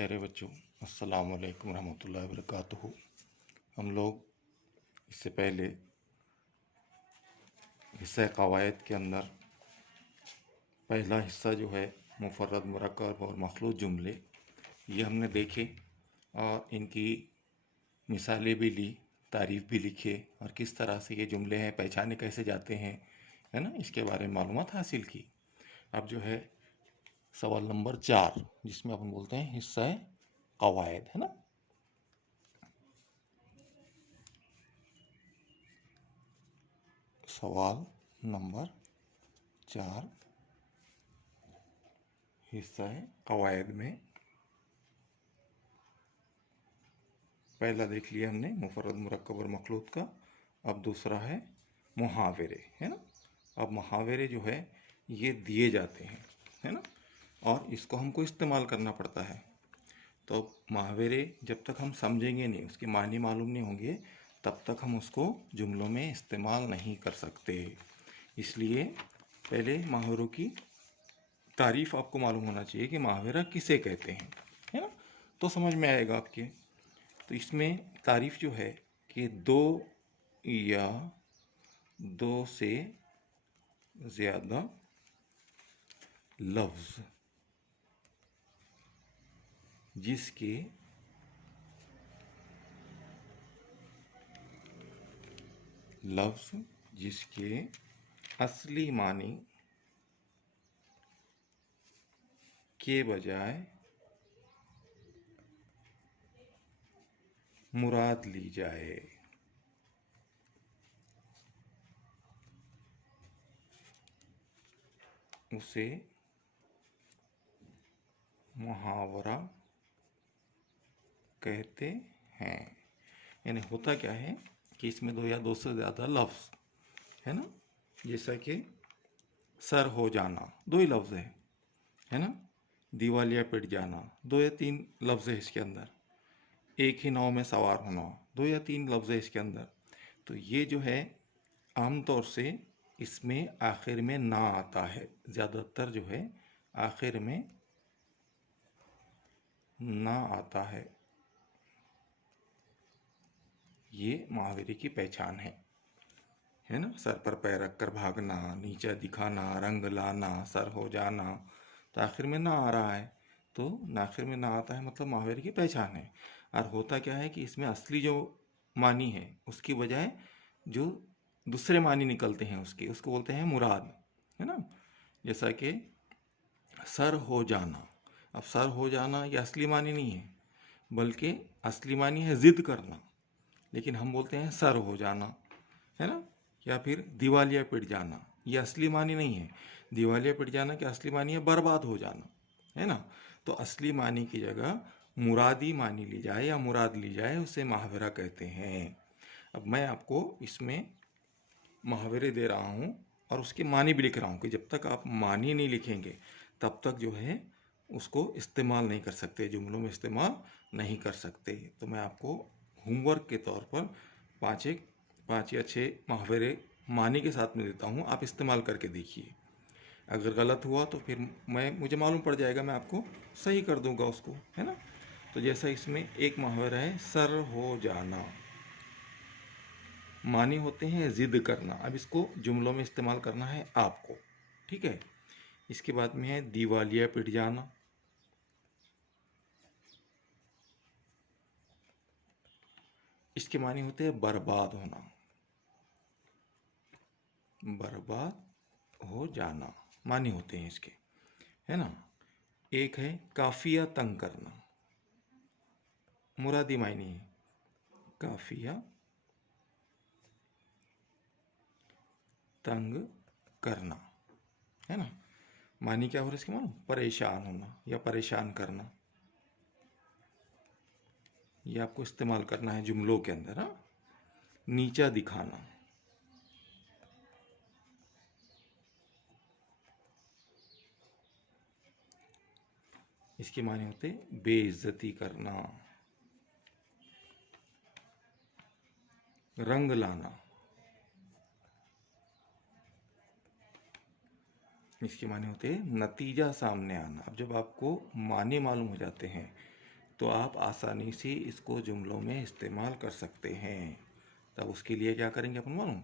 प्यारे बच्चों, अस्सलाम वालेकुम रहमतुल्लाहि व बरकातुहू। हम लोग इससे पहले हिस्सा कवायद के अंदर पहला हिस्सा जो है मुफर्रद, मुरक्कब और मखलूत जुमले, ये हमने देखे और इनकी मिसालें भी ली, तारीफ़ भी लिखे और किस तरह से ये जुमले हैं, पहचाने कैसे जाते हैं, है ना, इसके बारे में मालूमात हासिल की। अब जो है सवाल नंबर 4, जिसमें अपन बोलते हैं हिस्सा कवायद, है ना। सवाल नंबर 4 हिस्सा है कवायद में पहला देख लिया हमने मुफर्रद, मुरक्कब और मखलूत का। अब दूसरा है मुहावरे, है ना। अब मुहावरे जो है ये दिए जाते हैं, है ना, और इसको हमको इस्तेमाल करना पड़ता है। तो मुहावरे जब तक हम समझेंगे नहीं, उसके मानी मालूम नहीं होंगे, तब तक हम उसको जुमलों में इस्तेमाल नहीं कर सकते। इसलिए पहले मुहावरों की तारीफ़ आपको मालूम होना चाहिए कि मुहावरा किसे कहते हैं, है ना, तो समझ में आएगा आपके। तो इसमें तारीफ़ जो है कि दो या दो से ज़्यादा लफ्ज़ जिसके असली मानी के बजाय मुराद ली जाए, उसे मुहावरा कहते हैं। यानी होता क्या है कि इसमें दो या दो से ज़्यादा लफ्ज़, है ना, जैसा कि सर हो जाना, दो ही लफ्ज़ है ना। दिवालिया पिट जाना, दो या तीन लफ्ज़ है इसके अंदर। एक ही नाव में सवार होना, दो या तीन लफ्ज़ है इसके अंदर। तो ये जो है आमतौर से इसमें आखिर में ना आता है, ज़्यादातर जो है आखिर में ना आता है। ये मुहावरे की पहचान है ना। सर पर पैर रखकर भागना, नीचा दिखाना, रंग लाना, सर हो जाना, तो आखिर में ना आ रहा है, तो आखिर में ना आता है मतलब मुहावरे की पहचान है। और होता क्या है कि इसमें असली जो मानी है उसकी बजाय जो दूसरे मानी निकलते हैं उसको बोलते हैं मुराद, है ना। जैसा कि सर हो जाना, अब सर हो जाना ये असली मानी नहीं है, बल्कि असली मानी है ज़िद करना, लेकिन हम बोलते हैं सर हो जाना, है ना। या फिर दिवालिया पिट जाना, ये असली मानी नहीं है। दिवालिया पिट जाना की असली मानी है बर्बाद हो जाना, है ना। तो असली मानी की जगह मुरादी मानी ली जाए या मुराद ली जाए, उसे मुहावरा कहते हैं। अब मैं आपको इसमें मुहावरे दे रहा हूँ और उसके मानी भी लिख रहा हूँ कि जब तक आप मानी नहीं लिखेंगे तब तक जो है उसको इस्तेमाल नहीं कर सकते, जुमलों में इस्तेमाल नहीं कर सकते। तो मैं आपको होमवर्क के तौर पर पाँच या छः मुहावरे मानी के साथ में देता हूँ, आप इस्तेमाल करके देखिए। अगर गलत हुआ तो फिर मुझे मालूम पड़ जाएगा, मैं आपको सही कर दूंगा उसको, है ना। तो जैसा इसमें एक मुहावरा है सर हो जाना, मानी होते हैं जिद करना। अब इसको जुमलों में इस्तेमाल करना है आपको, ठीक है। इसके बाद में है दिवालिया पिट जाना, इसके मानी होते हैं बर्बाद होना, बर्बाद हो जाना मानी होते हैं इसके, है ना। एक है काफिया तंग करना, मुरादी मायने है काफिया तंग करना, है ना। मानी क्या हो रहा है इसके मालूम, परेशान होना या परेशान करना। ये आपको इस्तेमाल करना है जुमलों के अंदर। हाँ, नीचा दिखाना, इसके माने होते बेइज्जती करना, रंग लाना, इसके माने होते नतीजा सामने आना। अब जब आपको माने मालूम हो जाते हैं तो आप आसानी से इसको जुमलों में इस्तेमाल कर सकते हैं। तब उसके लिए क्या करेंगे अपन मालूम,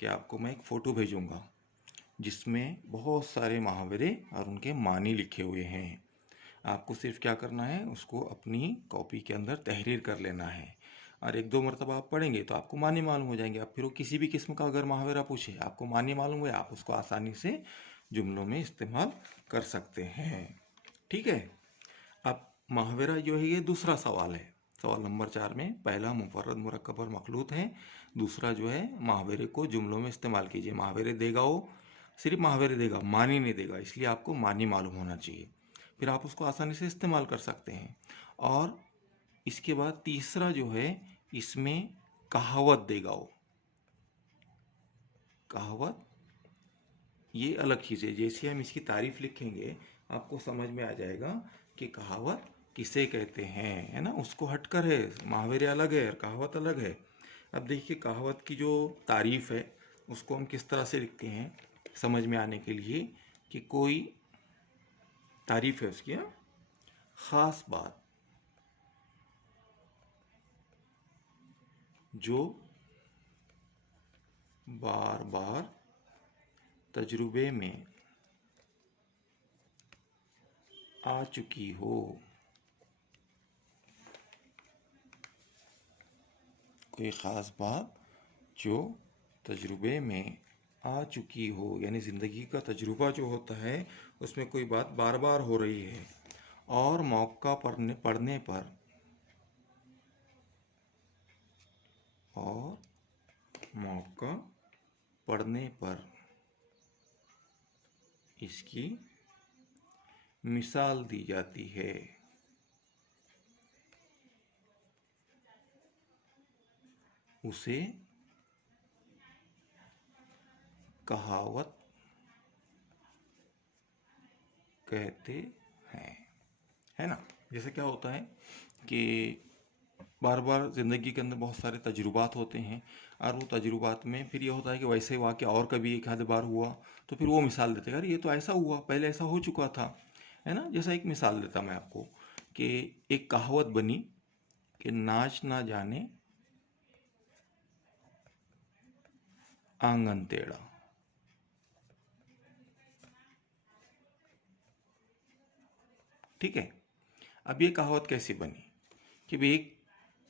कि आपको मैं एक फ़ोटो भेजूँगा जिसमें बहुत सारे मुहावरे और उनके मानी लिखे हुए हैं। आपको सिर्फ क्या करना है, उसको अपनी कॉपी के अंदर तहरीर कर लेना है और एक दो मरतबा आप पढ़ेंगे तो आपको मानी मालूम हो जाएंगे। अब फिर वो किसी भी किस्म का अगर मुहावरा पूछे, आपको मानी मालूम हुए, आप उसको आसानी से जुमलों में इस्तेमाल कर सकते हैं। ठीक है। अब मुहावरा जो है, ये दूसरा सवाल है। सवाल नंबर 4 में पहला मुफर्रद मुरक्कब और मखलूत है, दूसरा जो है मुहावरे को जुमलों में इस्तेमाल कीजिए। मुहावरे देगा वो, सिर्फ मुहावरे देगा, मानी नहीं देगा, इसलिए आपको मानी मालूम होना चाहिए, फिर आप उसको आसानी से इस्तेमाल कर सकते हैं। और इसके बाद तीसरा जो है, इसमें कहावत देगा वो। कहावत ये अलग चीज़ है, जैसे हम इसकी तारीफ लिखेंगे आपको समझ में आ जाएगा कि कहावत किसे कहते हैं, है ना। उसको हटकर है, मुहावरे अलग है और कहावत अलग है। अब देखिए कहावत की जो तारीफ है उसको हम किस तरह से लिखते हैं समझ में आने के लिए, कि कोई तारीफ है उसकी, ख़ास बात जो बार बार तजुर्बे में आ चुकी हो। कोई ख़ास बात जो तजुर्बे में आ चुकी हो, यानी ज़िंदगी का तजुर्बा जो होता है उसमें कोई बात बार बार हो रही है और मौका पड़ने पर और मौका पड़ने पर इसकी मिसाल दी जाती है। उसे कहावत कहते हैं, है ना। जैसे क्या होता है कि बार बार ज़िंदगी के अंदर बहुत सारे तजुर्बात होते हैं और वो तजुर्बात में फिर ये होता है कि वैसे वाक़या और कभी एक आध बार हुआ तो फिर वो मिसाल देते हैं, अरे ये तो ऐसा हुआ, पहले ऐसा हो चुका था, है ना। जैसा एक मिसाल देता मैं आपको कि एक कहावत बनी कि नाच ना जाने आंगन टेढ़ा। ठीक है। अब ये कहावत कैसे बनी कि भाई एक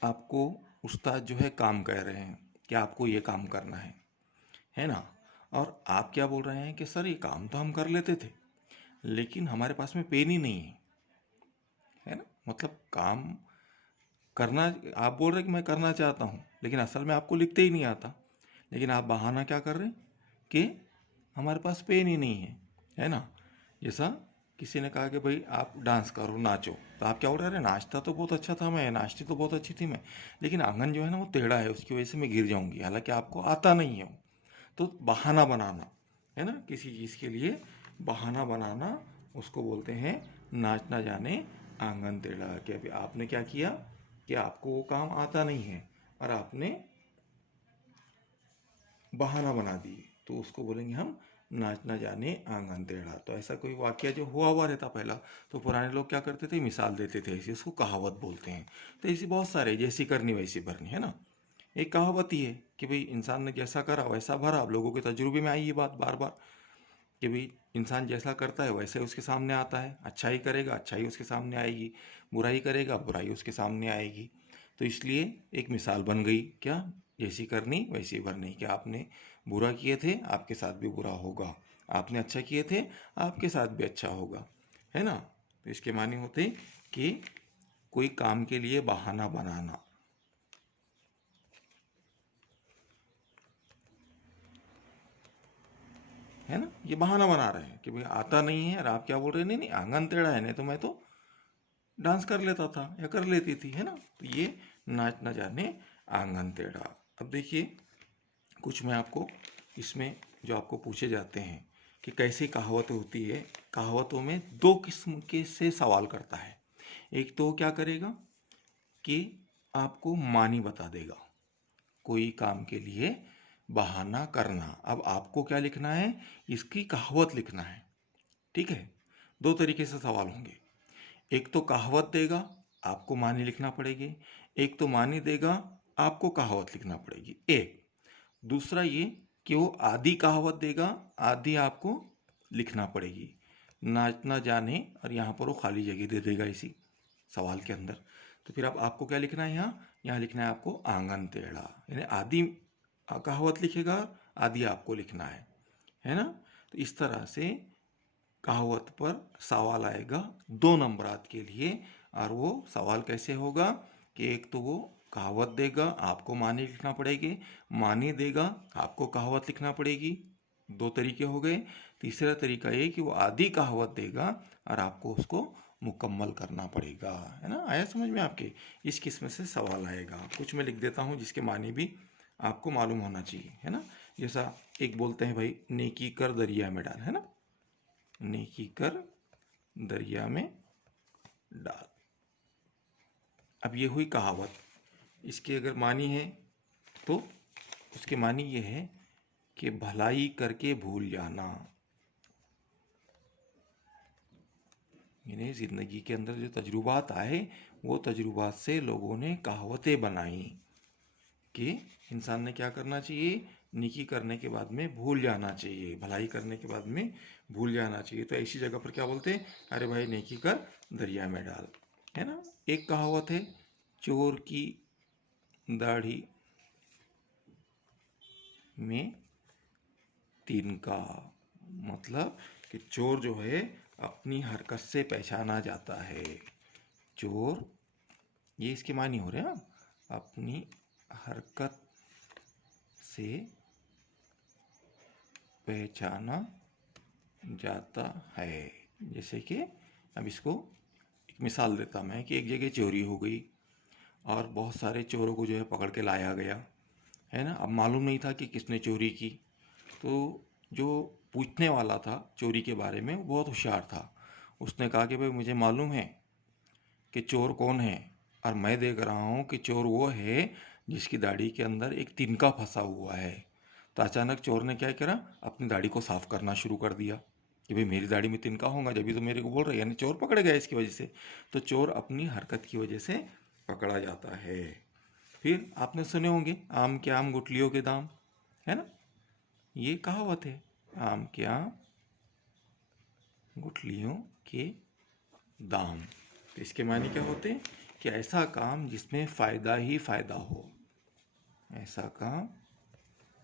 आपको उस्ताद जो है काम कह रहे हैं कि आपको ये काम करना है ना। और आप क्या बोल रहे हैं कि सर ये काम तो हम कर लेते थे लेकिन हमारे पास में पेन ही नहीं है ना। मतलब काम करना, आप बोल रहे हैं कि मैं करना चाहता हूँ लेकिन असल में आपको लिखते ही नहीं आता, लेकिन आप बहाना क्या कर रहे हैं कि हमारे पास पेन ही नहीं है ना। जैसा किसी ने कहा कि भाई आप डांस करो, नाचो, तो आप क्या बोल रहे हैं, नाचता तो बहुत अच्छा था मैं, नाचती तो बहुत अच्छी थी मैं, लेकिन आंगन जो है ना वो टेढ़ा है, उसकी वजह से मैं गिर जाऊंगी, हालांकि आपको आता नहीं है वो। तो बहाना बनाना, है ना, किसी चीज़ के लिए बहाना बनाना, उसको बोलते हैं नाच ना जाने आंगन टेढ़ा। कि अभी आपने क्या किया कि आपको वो काम आता नहीं है और आपने बहाना बना दिए, तो उसको बोलेंगे हम नाच ना जाने आंगन टेढ़ा। तो ऐसा कोई वाक्य जो हुआ हुआ रहता पहला, तो पुराने लोग क्या करते थे, मिसाल देते थे, ऐसे उसको कहावत बोलते हैं। तो ऐसी बहुत सारे, जैसी करनी वैसी भरनी, है ना। एक कहावत ही है कि भाई इंसान ने जैसा करा वैसा भरा। अब लोगों के तजुर्बे में आई ये बात बार बार कि भाई इंसान जैसा करता है वैसे उसके सामने आता है, अच्छाई करेगा अच्छाई उसके सामने आएगी, बुराई करेगा बुराई उसके सामने आएगी। तो इसलिए एक मिसाल बन गई, क्या, जैसी करनी वैसी भरनी। कि आपने बुरा किए थे आपके साथ भी बुरा होगा, आपने अच्छा किए थे आपके साथ भी अच्छा होगा, है ना। तो इसके माने होते कि कोई काम के लिए बहाना बनाना, है ना। ये बहाना बना रहे हैं कि भाई आता नहीं है और आप क्या बोल रहे हैं, नहीं नहीं आंगन टेढ़ा है, नहीं तो मैं तो डांस कर लेता था या कर लेती थी, है ना। तो ये नाच ना जाने आंगन टेढ़ा। अब देखिए कुछ मैं आपको इसमें जो आपको पूछे जाते हैं कि कैसी कहावत होती है। कहावतों में दो किस्म के से सवाल करता है। एक तो क्या करेगा कि आपको मानी बता देगा, कोई काम के लिए बहाना करना। अब आपको क्या लिखना है, इसकी कहावत लिखना है। ठीक है। दो तरीके से सवाल होंगे, एक तो कहावत देगा आपको मानी लिखना पड़ेगी, एक तो मानी देगा, आपको कहावत लिखना पड़ेगी एक। दूसरा ये कि वो आधी कहावत देगा, आधी आपको लिखना पड़ेगी। नाचना जाने, और यहाँ पर वो खाली जगह दे देगा इसी सवाल के अंदर। तो फिर अब आपको क्या लिखना है, यहाँ लिखना है आपको आंगन टेढ़ा, यानी आधी कहावत लिखेगा, आधी आपको लिखना है ना। तो इस तरह से कहावत पर सवाल आएगा 2 नंबरात के लिए। और वो सवाल कैसे होगा कि एक तो वो कहावत देगा, आपको मानी लिखना पड़ेगी, मानी देगा, आपको कहावत लिखना पड़ेगी। 2 तरीके हो गए। तीसरा तरीका ये कि वो आधी कहावत देगा और आपको उसको मुकम्मल करना पड़ेगा, है ना। आया समझ में आपके? इस किस्म से सवाल आएगा। कुछ मैं लिख देता हूँ जिसके मानी भी आपको मालूम होना चाहिए, है ना। जैसा एक बोलते हैं भाई, नेकी कर दरिया में डाल, है ना। नेकी कर दरिया में डाल। अब ये हुई कहावत। इसकी अगर मानी है तो उसके मानी ये है कि भलाई करके भूल जाना। यानी जिंदगी के अंदर जो तजुर्बात आए, वो तजुर्बात से लोगों ने कहावतें बनाई कि इंसान ने क्या करना चाहिए, नेकी करने के बाद में भूल जाना चाहिए, भलाई करने के बाद में भूल जाना चाहिए। तो ऐसी जगह पर क्या बोलते हैं, अरे भाई नेकी कर दरिया में डाल, है ना। एक कहावत है, चोर की दाढ़ी में तिनका। मतलब कि चोर जो है अपनी हरकत से पहचाना जाता है। चोर, ये इसके मानी हो रहे हैं, अपनी हरकत से पहचाना जाता है। जैसे कि अब इसको एक मिसाल देता मैं कि एक जगह चोरी हो गई और बहुत सारे चोरों को जो है पकड़ के लाया गया, है ना। अब मालूम नहीं था कि किसने चोरी की। तो जो पूछने वाला था चोरी के बारे में, वो बहुत होशियार था। उसने कहा कि भाई मुझे मालूम है कि चोर कौन है, और मैं देख रहा हूँ कि चोर वो है जिसकी दाढ़ी के अंदर एक तिनका फंसा हुआ है। तो अचानक चोर ने क्या करा, अपनी दाढ़ी को साफ करना शुरू कर दिया कि भाई मेरी दाढ़ी में तिनका होगा जब भी तो मेरे को बोल रहे, यानी चोर पकड़ गया इसकी वजह से। तो चोर अपनी हरकत की वजह से पकड़ा जाता है। फिर आपने सुने होंगे, आम के आम गुठलियों के दाम, है ना। ये कहावत है, आम के आम गुठलियों के दाम। तो इसके मायने क्या होते हैं कि ऐसा काम जिसमें फ़ायदा ही फ़ायदा हो, ऐसा काम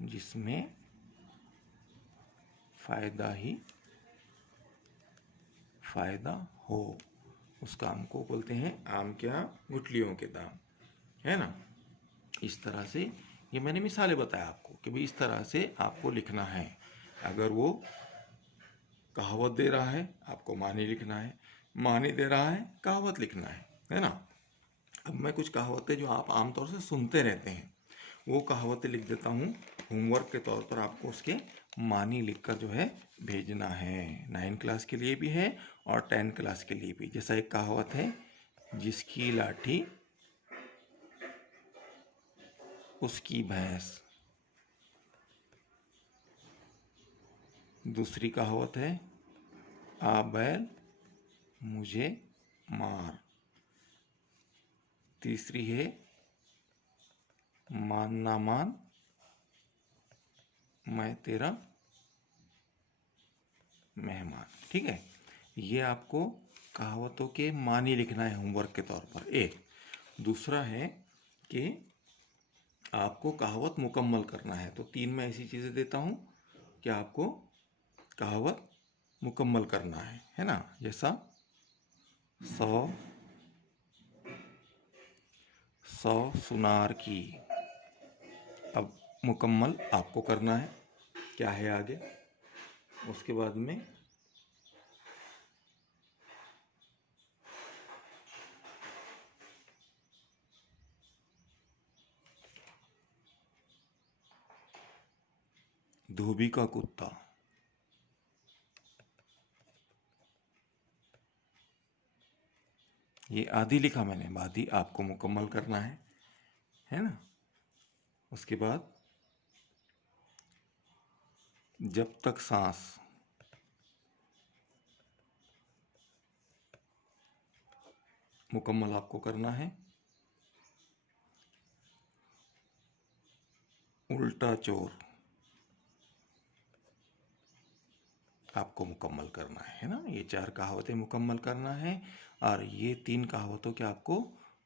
जिसमें फ़ायदा ही फ़ायदा हो, उस काम को बोलते हैं आम के आम गुठलियों के दाम, है ना। इस तरह से ये मैंने मिसालें बताया आपको कि भाई इस तरह से आपको लिखना है। अगर वो कहावत दे रहा है, आपको मानी लिखना है, मानी दे रहा है, कहावत लिखना है ना। अब मैं कुछ कहावतें जो आप आमतौर से सुनते रहते हैं, वो कहावतें लिख देता हूँ। होमवर्क के तौर पर आपको उसके मानी लिखकर जो है भेजना है। 9 क्लास के लिए भी है और 10 क्लास के लिए भी। जैसा एक कहावत है, जिसकी लाठी उसकी भैंस। दूसरी कहावत है, आ बैल मुझे मार। तीसरी है, मान ना मान मैं तेरा मेहमान। ठीक है, ये आपको कहावतों के मानी लिखना है होमवर्क के तौर पर एक। दूसरा है कि आपको कहावत मुकम्मल करना है। तो 3 मैं ऐसी चीज़ें देता हूँ कि आपको कहावत मुकम्मल करना है ना। जैसा 100 सुनार की। अब मुकम्मल आपको करना है, क्या है आगे। उसके बाद में धोबी का कुत्ता। ये आधी लिखा मैंने, आधी आपको मुकम्मल करना है ना। उसके बाद जब तक सांस मुकम्मल आपको करना है। उल्टा चोर आपको मुकम्मल करना है ना। ये 4 कहावतें मुकम्मल करना है और ये 3 कहावतों के आपको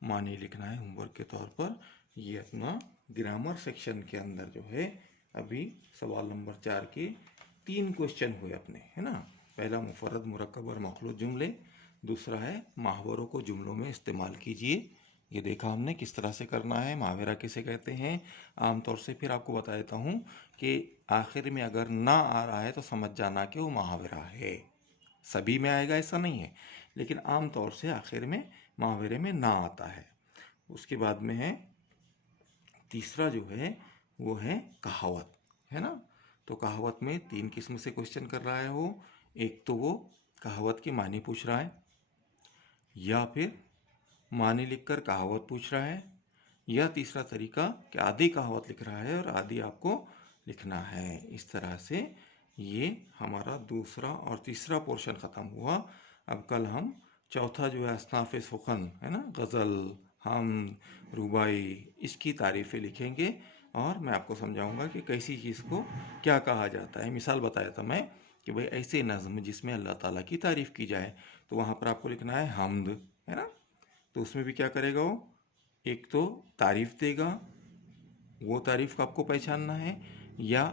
माने लिखना है होमवर्क के तौर पर। ये अपना ग्रामर सेक्शन के अंदर जो है अभी सवाल नंबर 4 के 3 क्वेश्चन हुए अपने, है ना। पहला मुफर्रद, मुरक्कब और मखलूत जुमले, दूसरा है मुहावरों को जुमलों में इस्तेमाल कीजिए। ये देखा हमने किस तरह से करना है, मुहावरा किसे कहते हैं आमतौर से। फिर आपको बता देता हूँ कि आखिर में अगर ना आ रहा है तो समझ जाना कि वो मुहावरा है। सभी में आएगा ऐसा नहीं है, लेकिन आमतौर से आखिर में मुहावरे में ना आता है। उसके बाद में है तीसरा जो है वो है कहावत, है ना। तो कहावत में 3 किस्म से क्वेश्चन कर रहा है वो। एक तो वो कहावत की मानी पूछ रहा है, या फिर मानी लिखकर कहावत पूछ रहा है, या तीसरा तरीका कि आधी कहावत लिख रहा है और आधी आपको लिखना है। इस तरह से ये हमारा दूसरा और तीसरा पोर्शन ख़त्म हुआ। अब कल हम चौथा जो है असनाफ़ सुखन, है ना, गज़ल, हम, रुबाई, इसकी तारीफ़ें लिखेंगे और मैं आपको समझाऊंगा कि कैसी चीज़ को क्या कहा जाता है। मिसाल बताया था मैं कि भाई ऐसे नज़्म जिसमें अल्लाह ताला की तारीफ़ की जाए, तो वहाँ पर आपको लिखना है हम्द, है ना। तो उसमें भी क्या करेगा वो, एक तो तारीफ़ देगा, वो तारीफ़ को आपको पहचानना है, या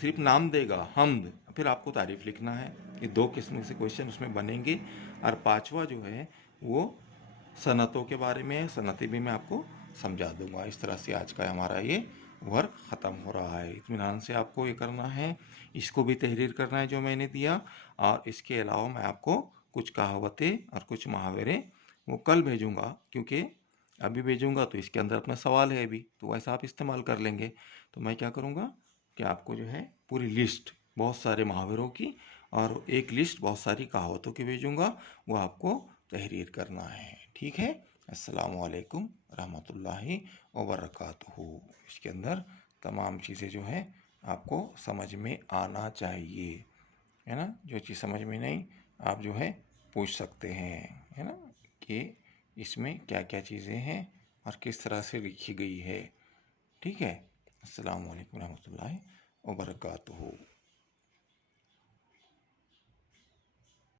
सिर्फ नाम देगा हम्द, फिर आपको तारीफ़ लिखना है। ये 2 किस्म से क्वेश्चन उसमें बनेंगे। और पांचवा जो है वो सनतों के बारे में है, सनतें भी मैं आपको समझा दूंगा। इस तरह से आज का हमारा ये वर्क ख़त्म हो रहा है। इत्मीनान से आपको ये करना है, इसको भी तहरीर करना है जो मैंने दिया। और इसके अलावा मैं आपको कुछ कहावतें और कुछ मुहावरे वो कल भेजूंगा, क्योंकि अभी भेजूंगा तो इसके अंदर अपना सवाल है अभी, तो वैसा आप इस्तेमाल कर लेंगे। तो मैं क्या करूँगा कि आपको जो है पूरी लिस्ट बहुत सारे मुहावरों की और एक लिस्ट बहुत सारी कहावतों की भेजूंगा, वो आपको तहरीर करना है। ठीक है। अस्सलामु अलैकुम रहमतुल्लाहि व बरकातुहू। इसके अंदर तमाम चीज़ें जो है आपको समझ में आना चाहिए, है ना। जो चीज़ समझ में नहीं आप जो है पूछ सकते हैं, है ना, कि इसमें क्या क्या चीज़ें हैं और किस तरह से लिखी गई है। ठीक है। अस्सलामु अलैकुम रहमतुल्लाहि व बरकातुहू।